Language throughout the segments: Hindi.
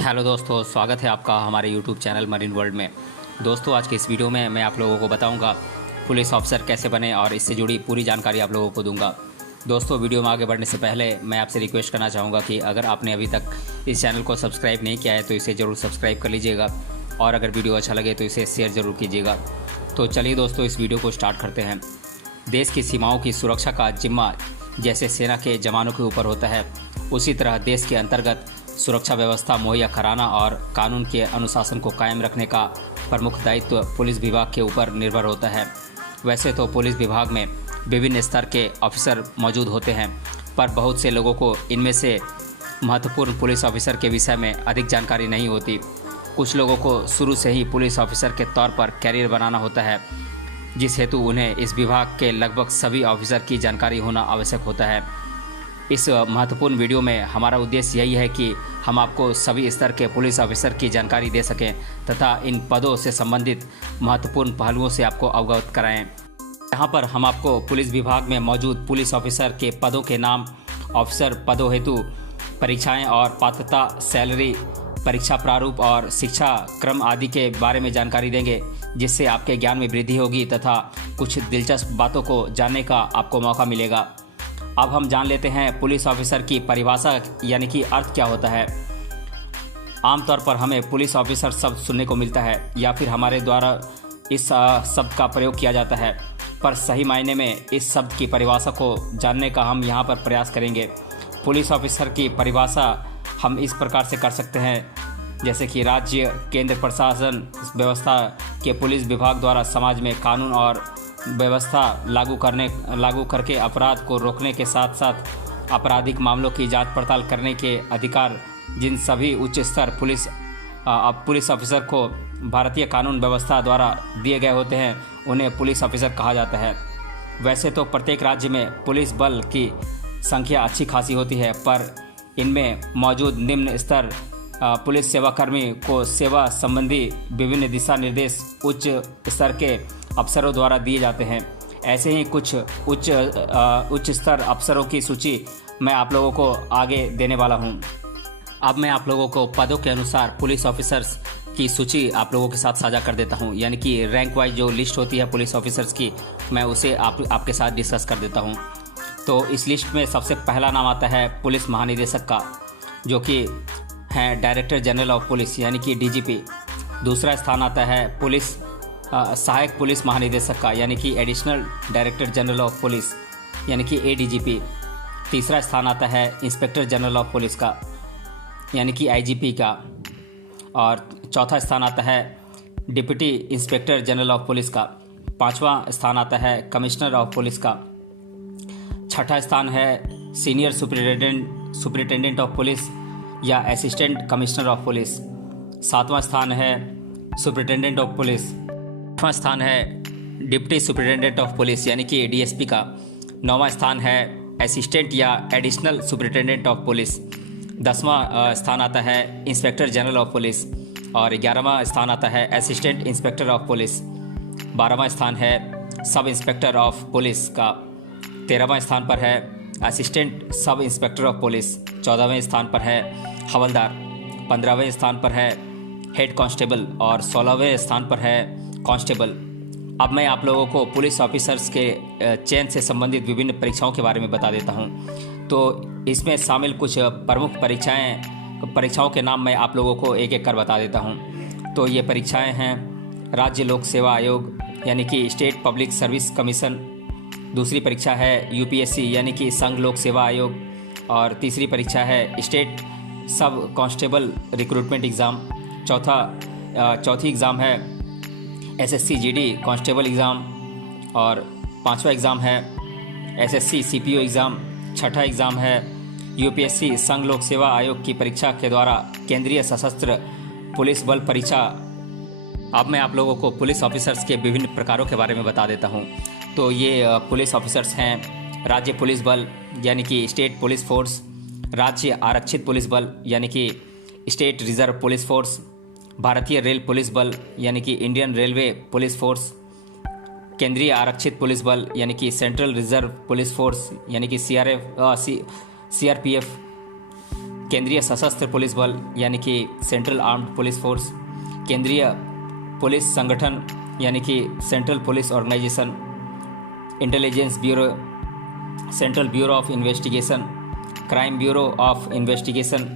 हेलो दोस्तों, स्वागत है आपका हमारे यूट्यूब चैनल मरीन वर्ल्ड में। दोस्तों, आज के इस वीडियो में मैं आप लोगों को बताऊंगा पुलिस ऑफिसर कैसे बने और इससे जुड़ी पूरी जानकारी आप लोगों को दूंगा। दोस्तों, वीडियो में आगे बढ़ने से पहले मैं आपसे रिक्वेस्ट करना चाहूँगा कि अगर आपने अभी तक इस चैनल को सब्सक्राइब नहीं किया है तो इसे ज़रूर सब्सक्राइब कर लीजिएगा और अगर वीडियो अच्छा लगे तो इसे शेयर ज़रूर कीजिएगा। तो चलिए दोस्तों, इस वीडियो को स्टार्ट करते हैं। देश की सीमाओं की सुरक्षा का जिम्मा जैसे सेना के जवानों के ऊपर होता है, उसी तरह देश के अंतर्गत सुरक्षा व्यवस्था मुहैया कराना और कानून के अनुशासन को कायम रखने का प्रमुख दायित्व पुलिस विभाग के ऊपर निर्भर होता है। वैसे तो पुलिस विभाग में विभिन्न स्तर के ऑफिसर मौजूद होते हैं, पर बहुत से लोगों को इनमें से महत्वपूर्ण पुलिस ऑफिसर के विषय में अधिक जानकारी नहीं होती। कुछ लोगों को शुरू से ही पुलिस ऑफिसर के तौर पर कैरियर बनाना होता है, जिस हेतु उन्हें इस विभाग के लगभग सभी ऑफिसर की जानकारी होना आवश्यक होता है। इस महत्वपूर्ण वीडियो में हमारा उद्देश्य यही है कि हम आपको सभी स्तर के पुलिस ऑफिसर की जानकारी दे सकें तथा इन पदों से संबंधित महत्वपूर्ण पहलुओं से आपको अवगत कराएं। यहाँ पर हम आपको पुलिस विभाग में मौजूद पुलिस ऑफिसर के पदों के नाम, ऑफिसर पदों हेतु परीक्षाएं और पात्रता, सैलरी, परीक्षा प्रारूप और शिक्षा क्रम आदि के बारे में जानकारी देंगे, जिससे आपके ज्ञान में वृद्धि होगी तथा कुछ दिलचस्प बातों को जानने का आपको मौका मिलेगा। अब हम जान लेते हैं पुलिस ऑफिसर की परिभाषा यानी कि अर्थ क्या होता है। आमतौर पर हमें पुलिस ऑफिसर शब्द सुनने को मिलता है या फिर हमारे द्वारा इस शब्द का प्रयोग किया जाता है, पर सही मायने में इस शब्द की परिभाषा को जानने का हम यहाँ पर प्रयास करेंगे। पुलिस ऑफिसर की परिभाषा हम इस प्रकार से कर सकते हैं, जैसे कि राज्य केंद्र प्रशासन व्यवस्था के पुलिस विभाग द्वारा समाज में कानून और व्यवस्था लागू करके अपराध को रोकने के साथ साथ आपराधिक मामलों की जांच पड़ताल करने के अधिकार जिन सभी उच्च स्तर पुलिस ऑफिसर को भारतीय कानून व्यवस्था द्वारा दिए गए होते हैं, उन्हें पुलिस ऑफिसर कहा जाता है। वैसे तो प्रत्येक राज्य में पुलिस बल की संख्या अच्छी खासी होती है, पर इनमें मौजूद निम्न स्तर पुलिस सेवाकर्मी को सेवा संबंधी विभिन्न दिशा निर्देश उच्च स्तर के अफसरों द्वारा दिए जाते हैं। ऐसे ही कुछ उच्च स्तर अफसरों की सूची मैं आप लोगों को आगे देने वाला हूं। अब मैं आप लोगों को पदों के अनुसार पुलिस ऑफिसर्स की सूची आप लोगों के साथ साझा कर देता हूं, यानी कि रैंक वाइज जो लिस्ट होती है पुलिस ऑफिसर्स की, मैं उसे आपके साथ डिस्कस कर देता हूं। तो इस लिस्ट में सबसे पहला नाम आता है पुलिस महानिदेशक का, जो कि हैं डायरेक्टर जनरल ऑफ पुलिस यानी कि डीजीपी। दूसरा स्थान आता है सहायक पुलिस महानिदेशक का, यानी कि additional director general of police यानी कि एडीजीपी। तीसरा स्थान आता है इंस्पेक्टर जनरल ऑफ पुलिस का, यानी कि आईजीपी का। और चौथा स्थान आता है deputy inspector general of police का। पांचवा स्थान आता है कमिश्नर ऑफ पुलिस का। छठा स्थान है सीनियर सुपरिटेंडेंट ऑफ पुलिस या असिस्टेंट कमिश्नर ऑफ पुलिस। सातवां स्थान है सुपरिटेंडेंट ऑफ पुलिस। आठवां स्थान है डिप्टी सुपरिटेंडेंट ऑफ पुलिस यानी कि डीएसपी का। नौवां स्थान है असिस्टेंट या एडिशनल सुपरिटेंडेंट ऑफ पुलिस। 10वां स्थान आता है इंस्पेक्टर जनरल ऑफ पुलिस और 11वां स्थान आता है असिस्टेंट इंस्पेक्टर ऑफ पुलिस। 12वां स्थान है सब इंस्पेक्टर ऑफ पुलिस का। 13वां स्थान पर है assistant sub inspector of police. 14वें स्थान पर है हवलदार। 15वें स्थान पर है हेड कांस्टेबल और 16वें स्थान पर है कांस्टेबल। अब मैं आप लोगों को पुलिस ऑफिसर्स के चयन से संबंधित विभिन्न परीक्षाओं के बारे में बता देता हूं। तो इसमें शामिल कुछ प्रमुख परीक्षाओं के नाम मैं आप लोगों को एक एक कर बता देता हूं। तो ये परीक्षाएं हैं राज्य लोक सेवा आयोग यानी कि स्टेट पब्लिक सर्विस कमीशन। दूसरी परीक्षा है यूपीएससी यानी कि संघ लोक सेवा आयोग। और तीसरी परीक्षा है स्टेट सब कांस्टेबल रिक्रूटमेंट एग्ज़ाम। चौथी एग्ज़ाम है एसएससी जीडी कांस्टेबल एग्ज़ाम। और पांचवा एग्ज़ाम है एसएससी सीपीओ एग्ज़ाम। छठा एग्ज़ाम है यूपीएससी संघ लोक सेवा आयोग की परीक्षा के द्वारा केंद्रीय सशस्त्र पुलिस बल परीक्षा। अब मैं आप लोगों को पुलिस ऑफिसर्स के विभिन्न प्रकारों के बारे में बता देता हूँ। तो ये पुलिस ऑफिसर्स हैं राज्य पुलिस बल यानी कि स्टेट पुलिस फोर्स, राज्य आरक्षित पुलिस बल यानी कि स्टेट रिजर्व पुलिस फोर्स, भारतीय रेल पुलिस बल यानी कि इंडियन रेलवे पुलिस फोर्स, केंद्रीय आरक्षित पुलिस बल यानी कि सेंट्रल रिजर्व पुलिस फोर्स यानी कि सीआरपीएफ, केंद्रीय सशस्त्र पुलिस बल यानी कि सेंट्रल आर्म्ड पुलिस फोर्स, केंद्रीय पुलिस संगठन यानी कि central police organisation, intelligence bureau, central bureau of investigation, crime bureau of investigation,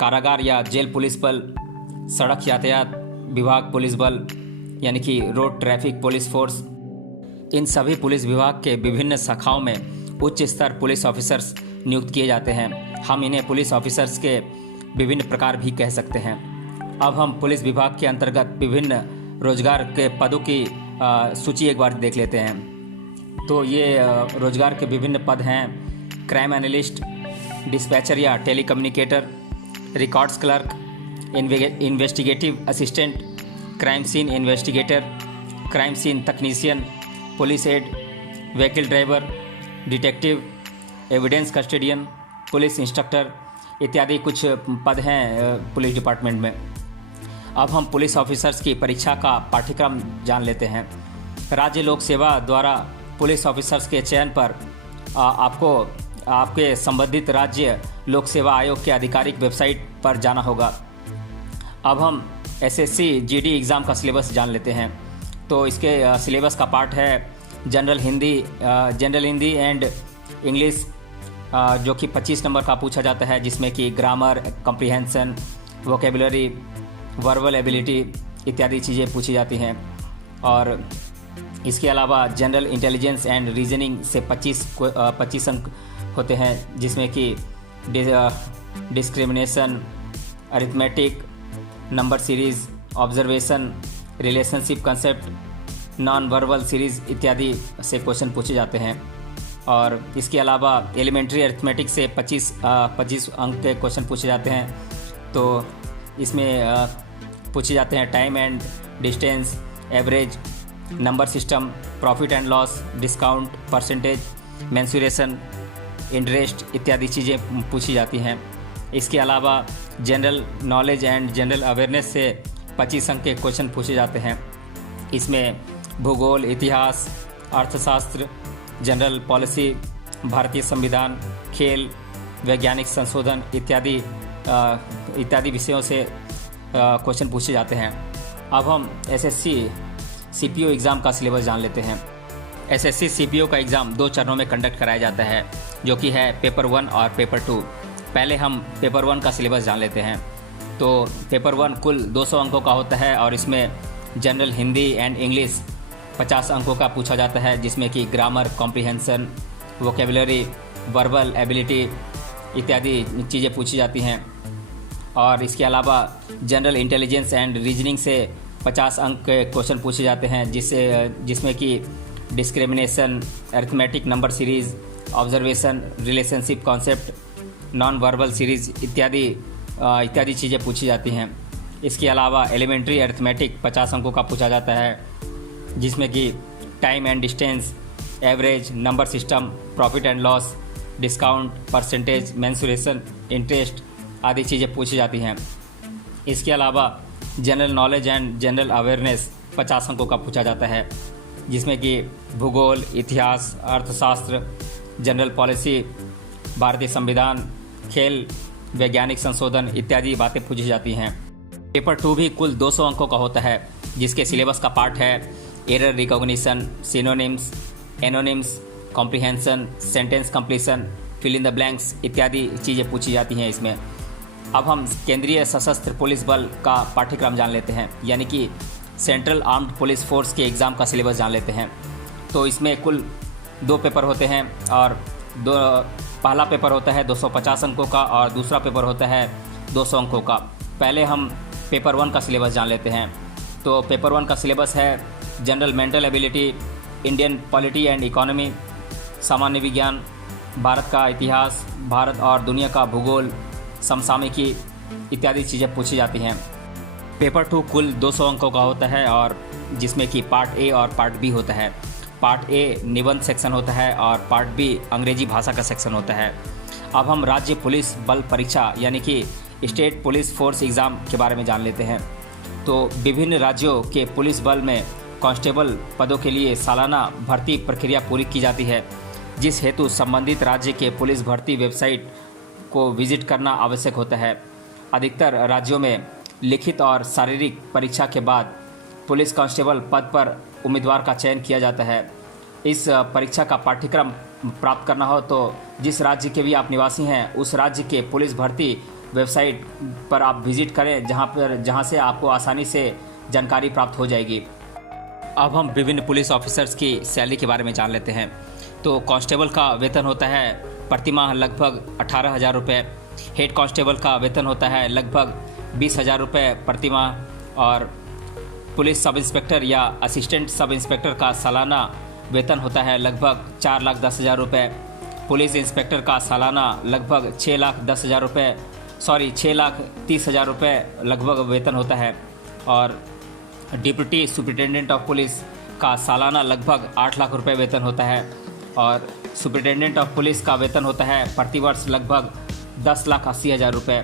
कारागार या जेल पुलिस बल, सड़क यातायात विभाग पुलिस बल यानी कि रोड ट्रैफिक पुलिस फोर्स। इन सभी पुलिस विभाग के विभिन्न शाखाओं में उच्च स्तर पुलिस ऑफिसर्स नियुक्त किए जाते हैं। हम इन्हें पुलिस ऑफिसर्स के विभिन्न प्रकार भी कह सकते हैं। अब हम पुलिस विभाग के अंतर्गत विभिन्न रोजगार के पदों की सूची एक बार देख लेते हैं। तो ये रोजगार के विभिन्न पद हैं: क्राइम एनालिस्ट, डिस्पैचर या telecommunicator, records clerk, investigative assistant, crime scene investigator, crime scene technician, police aid, vehicle driver, detective, evidence custodian, police instructor इत्यादि कुछ पद हैं पुलिस डिपार्टमेंट में। अब हम पुलिस ऑफिसर्स की परीक्षा का पाठ्यक्रम जान लेते हैं। राज्य लोक सेवा द्वारा पुलिस ऑफिसर्स के चयन पर आपको आपके संबंधित राज्य लोक सेवा आयोग के आधिकारिक वेबसाइट पर जाना होगा। अब हम एसएससी जीडी एग्ज़ाम का सिलेबस जान लेते हैं। तो इसके सिलेबस का पार्ट है जनरल हिंदी एंड इंग्लिश, जो कि 25 नंबर का पूछा जाता है, जिसमें कि grammar, comprehension, vocabulary, verbal ability इत्यादि चीज़ें पूछी जाती हैं। और इसके अलावा जनरल इंटेलिजेंस एंड रीजनिंग से 25 अंक होते हैं, जिसमें कि discrimination, arithmetic, number series, observation, relationship concept, non verbal series इत्यादि से क्वेश्चन पूछे जाते हैं। और इसके अलावा एलिमेंट्री अरिथमेटिक से 25 अंक के क्वेश्चन पूछे जाते हैं। तो इसमें पूछे जाते हैं time and distance, average, number system, profit and loss, discount, percentage, mensuration, interest इत्यादि चीज़ें पूछी जाती हैं। इसके अलावा general knowledge and general awareness से 25 अंक के क्वेश्चन पूछे जाते हैं। इसमें भूगोल, इतिहास, अर्थशास्त्र, जनरल पॉलिसी, भारतीय संविधान, खेल, वैज्ञानिक संशोधन इत्यादि विषयों से क्वेश्चन पूछे जाते हैं। अब हम एसएससी सीपीओ एग्ज़ाम का सिलेबस जान लेते हैं। एसएससी सीपीओ का एग्ज़ाम 2 चरणों में कंडक्ट कराया जाता है, जो कि है पेपर 1 और पेपर 2। पहले हम पेपर 1 का सिलेबस जान लेते हैं। तो पेपर 1 कुल 200 अंकों का होता है और इसमें जनरल हिंदी एंड इंग्लिश 50 अंकों का पूछा जाता है, जिसमें कि grammar, comprehension, vocabulary, verbal ability इत्यादि चीज़ें पूछी जाती हैं। और इसके अलावा जनरल इंटेलिजेंस एंड रीजनिंग से 50 अंक के क्वेश्चन पूछे जाते हैं, जिसमें कि discrimination, arithmetic number series, observation, relationship concept, non verbal series इत्यादि चीज़ें पूछी जाती हैं। इसके अलावा एलिमेंट्री अरिथमेटिक 50 अंकों का पूछा जाता है, जिसमें कि time and distance, average, number system, profit and loss, discount, percentage, mensuration, interest आदि चीज़ें पूछी जाती हैं। इसके अलावा general knowledge and general awareness 50 अंकों का पूछा जाता है, जिसमें कि भूगोल, इतिहास, अर्थशास्त्र, जनरल पॉलिसी, भारतीय संविधान, खेल, वैज्ञानिक संशोधन इत्यादि बातें पूछी जाती हैं। पेपर 2 भी कुल 200 अंकों का होता है, जिसके सिलेबस का पार्ट है error recognition, synonyms, antonyms, comprehension, sentence completion, fill in the blanks इत्यादि चीज़ें पूछी जाती हैं इसमें। अब हम केंद्रीय सशस्त्र पुलिस बल का पाठ्यक्रम जान लेते हैं, यानी कि सेंट्रल आर्म्ड पुलिस फोर्स के एग्ज़ाम का सिलेबस जान लेते हैं। तो इसमें कुल 2 पेपर होते हैं और पहला पेपर होता है 250 अंकों का और दूसरा पेपर होता है 200 अंकों का। पहले हम पेपर 1 का सिलेबस जान लेते हैं। तो पेपर 1 का सिलेबस है general mental ability, Indian polity and economy, सामान्य विज्ञान, भारत का इतिहास, भारत और दुनिया का भूगोल, समसामयिकी इत्यादि चीज़ें पूछी जाती हैं। पेपर 2 कुल 200 अंकों का होता है और जिसमें कि पार्ट ए और पार्ट बी होता है। पार्ट ए निबंध सेक्शन होता है और पार्ट बी अंग्रेजी भाषा का सेक्शन होता है। अब हम राज्य पुलिस बल परीक्षा यानी कि स्टेट पुलिस फोर्स एग्ज़ाम के बारे में जान लेते हैं। तो विभिन्न राज्यों के पुलिस बल में कांस्टेबल पदों के लिए सालाना भर्ती प्रक्रिया पूरी की जाती है, जिस हेतु संबंधित राज्य के पुलिस भर्ती वेबसाइट को विजिट करना आवश्यक होता है। अधिकतर राज्यों में लिखित और शारीरिक परीक्षा के बाद पुलिस कांस्टेबल पद पर उम्मीदवार का चयन किया जाता है। इस परीक्षा का पाठ्यक्रम प्राप्त करना हो तो जिस राज्य के भी आप निवासी हैं उस राज्य के पुलिस भर्ती वेबसाइट पर आप विजिट करें, जहां से आपको आसानी से जानकारी प्राप्त हो जाएगी। अब हम विभिन्न पुलिस ऑफिसर्स की सैलरी के बारे में जान लेते हैं। तो कांस्टेबल का वेतन होता है प्रतिमाह लगभग 18,000 रुपये। हेड कांस्टेबल का वेतन होता है लगभग 20,000 रुपये प्रतिमाह। और पुलिस सब इंस्पेक्टर या असिस्टेंट सब इंस्पेक्टर का सालाना वेतन होता है लगभग 4,10,000 रुपये। पुलिस इंस्पेक्टर का सालाना लगभग 6,10,000 रुपये 6,30,000 रुपये लगभग वेतन होता है। और डिप्टी सुपरिटेंडेंट ऑफ पुलिस का सालाना लगभग 8 लाख रुपये वेतन होता है। और सुपरिटेंडेंट ऑफ पुलिस का वेतन होता है प्रतिवर्ष लगभग 10,80,000 रुपये।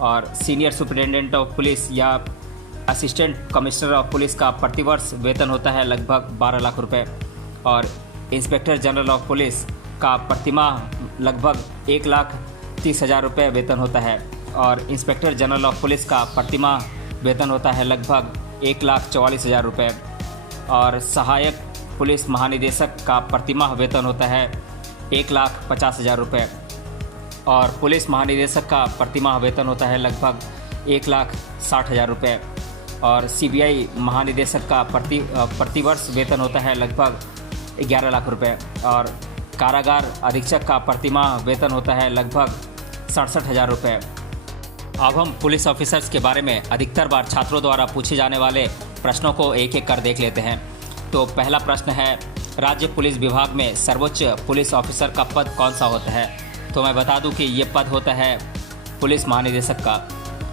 और सीनियर सुपरिटेंडेंट ऑफ पुलिस या असिस्टेंट कमिश्नर ऑफ पुलिस का प्रतिवर्ष वेतन होता है लगभग 12 लाख रुपये। और इंस्पेक्टर जनरल ऑफ पुलिस का प्रतिमाह लगभग 1,30,000 रुपये वेतन होता है। और इंस्पेक्टर जनरल ऑफ पुलिस का प्रतिमाह वेतन होता है लगभग 1,44,000 रुपये। और सहायक पुलिस महानिदेशक का प्रतिमाह वेतन होता है 1,50,000 रुपये। और पुलिस महानिदेशक का प्रतिमाह वेतन होता है लगभग 1,60,000 रुपये। और सीबीआई महानिदेशक का प्रतिवर्ष वेतन होता है लगभग 11 लाख रुपये। और कारागार अधीक्षक का प्रतिमाह वेतन होता है लगभग 67,000 रुपये। अब हम पुलिस ऑफिसर्स के बारे में अधिकतर बार छात्रों द्वारा पूछे जाने वाले प्रश्नों को एक एक कर देख लेते हैं। तो पहला प्रश्न है, राज्य पुलिस विभाग में सर्वोच्च पुलिस ऑफिसर का पद कौन सा होता है? तो मैं बता दूं कि ये पद होता है पुलिस महानिदेशक का।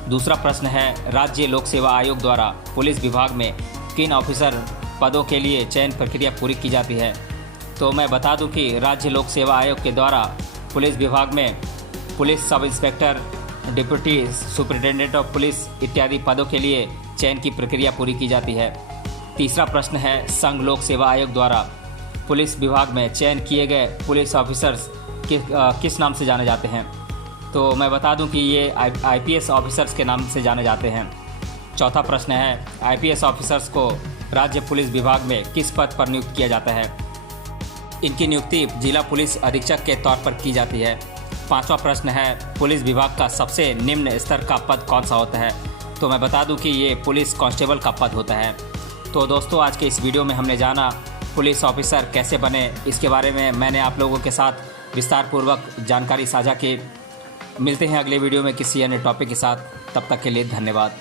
दूसरा प्रश्न है, राज्य लोक सेवा आयोग द्वारा पुलिस विभाग में किन ऑफिसर पदों के लिए चयन प्रक्रिया पूरी की जाती है? तो मैं बता दूं कि राज्य लोक सेवा आयोग के द्वारा पुलिस विभाग में police sub inspector, deputy superintendent of police इत्यादि पदों के लिए चयन की प्रक्रिया पूरी की जाती है। तीसरा प्रश्न है, संघ लोक सेवा आयोग द्वारा पुलिस विभाग में चयन किए गए पुलिस ऑफिसर्स किस नाम से जाने जाते हैं? तो मैं बता दूं कि ये आईपीएस ऑफिसर्स के नाम से जाने जाते हैं। चौथा प्रश्न है, आईपीएस ऑफिसर्स को राज्य पुलिस विभाग में किस पद पर नियुक्त किया जाता है? इनकी नियुक्ति जिला पुलिस अधीक्षक के तौर पर की जाती है। पांचवा प्रश्न है, पुलिस विभाग का सबसे निम्न स्तर का पद कौन सा होता है? तो मैं बता दूं कि ये पुलिस कांस्टेबल का पद होता है। तो दोस्तों, आज के इस वीडियो में हमने जाना पुलिस ऑफिसर कैसे बने, इसके बारे में मैंने आप लोगों के साथ विस्तारपूर्वक जानकारी साझा की। मिलते हैं अगले वीडियो में किसी अन्य टॉपिक के साथ। तब तक के लिए धन्यवाद।